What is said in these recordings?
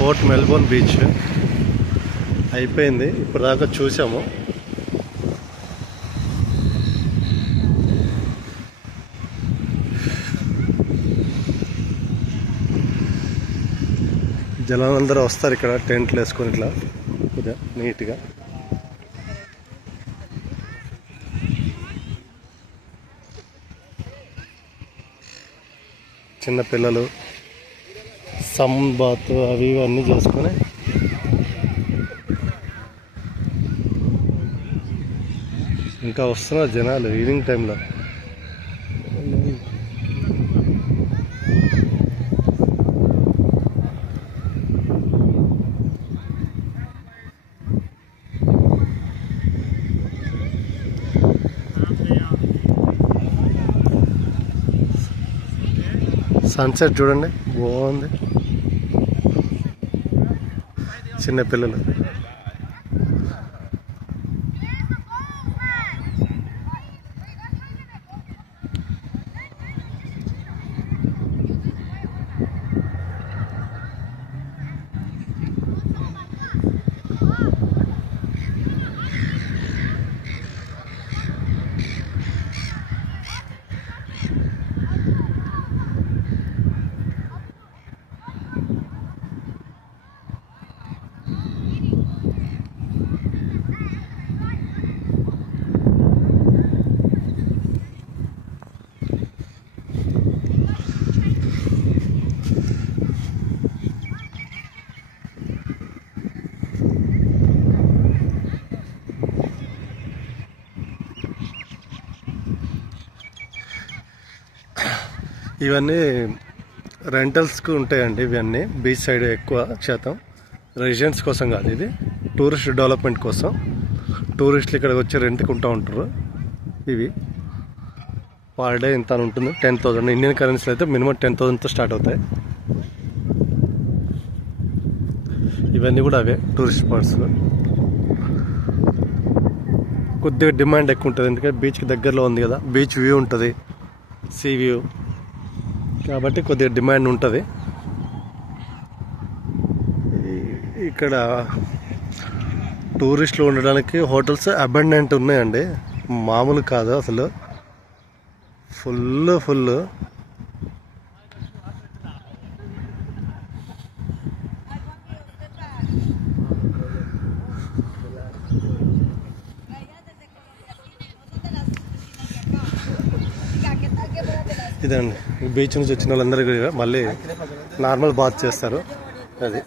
Fort Melbourne beach అయిపోయింది. ఇప్పుడు దాకా చూసాము. జనాలందరూ వస్తారు ఇక్కడ టెంట్లు వేసుకొని ఇట్లా కొద్దిగా నీట్గా. చిన్నపిల్లలు సన్ బాత్ అవి ఇవన్నీ చేసుకొని ఇంకా వస్తున్నారు జనాలు ఈవినింగ్ టైంలో. సన్సెట్ చూడండి బాగుంది. చిన్నపిల్లలు ఇవన్నీ రెంటల్స్కి ఉంటాయండి. ఇవన్నీ బీచ్ సైడ్ ఎక్కువ శాతం రెసిడెంట్స్ కోసం కాదు, ఇది టూరిస్ట్ డెవలప్మెంట్ కోసం. టూరిస్టులు ఇక్కడికి వచ్చి రెంట్కి ఉంటారు. ఇవి పర్ డే ఇంత ఉంటుంది, 10,000 ఇండియన్ కరెన్సీ అయితే మినిమం 10,000తో స్టార్ట్ అవుతాయి. ఇవన్నీ కూడా అవే టూరిస్ట్ స్పాట్స్. కొద్దిగా డిమాండ్ ఎక్కువ ఉంటుంది, ఎందుకంటే బీచ్కి దగ్గరలో ఉంది కదా, బీచ్ వ్యూ ఉంటుంది, సీ వ్యూ, కాబట్టి కొద్దిగా డిమాండ్ ఉంటుంది. ఇక్కడ టూరిస్టులు ఉండడానికి హోటల్స్ అబండెంట్ ఉన్నాయండి, మామూలు కాదు అసలు. ఫుల్ ఇదండి. బీచ్ నుంచి వచ్చిన వాళ్ళందరికీ మళ్ళీ నార్మల్ బాత్ చేస్తారు. అది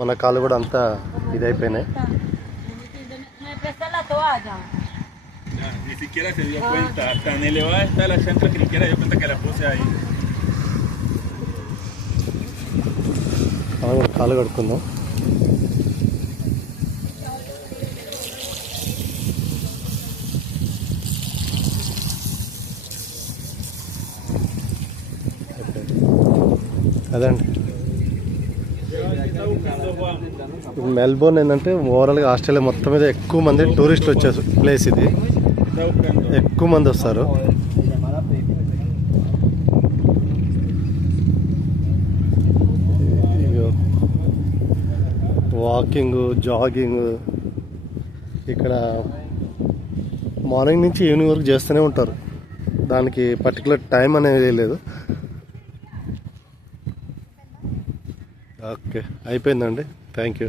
మన కాళ్ళు కూడా అంతా ఇది అయిపోయినాయి. కాళ్ళు కడుక్కుందాం. అదండి మెల్బోర్న్ ఏంటంటే ఓవరాల్గా ఆస్ట్రేలియా మొత్తం మీద ఎక్కువ మంది టూరిస్టులు వచ్చే ప్లేస్ ఇది. ఎక్కువ మంది వస్తారు. వాకింగ్, జాగింగ్ ఇక్కడ మార్నింగ్ నుంచి ఈవినింగ్ వరకు చేస్తూనే ఉంటారు. దానికి పర్టికులర్ టైం అనేది లేదు. ఓకే, అయిపోయిందండి. Thank you.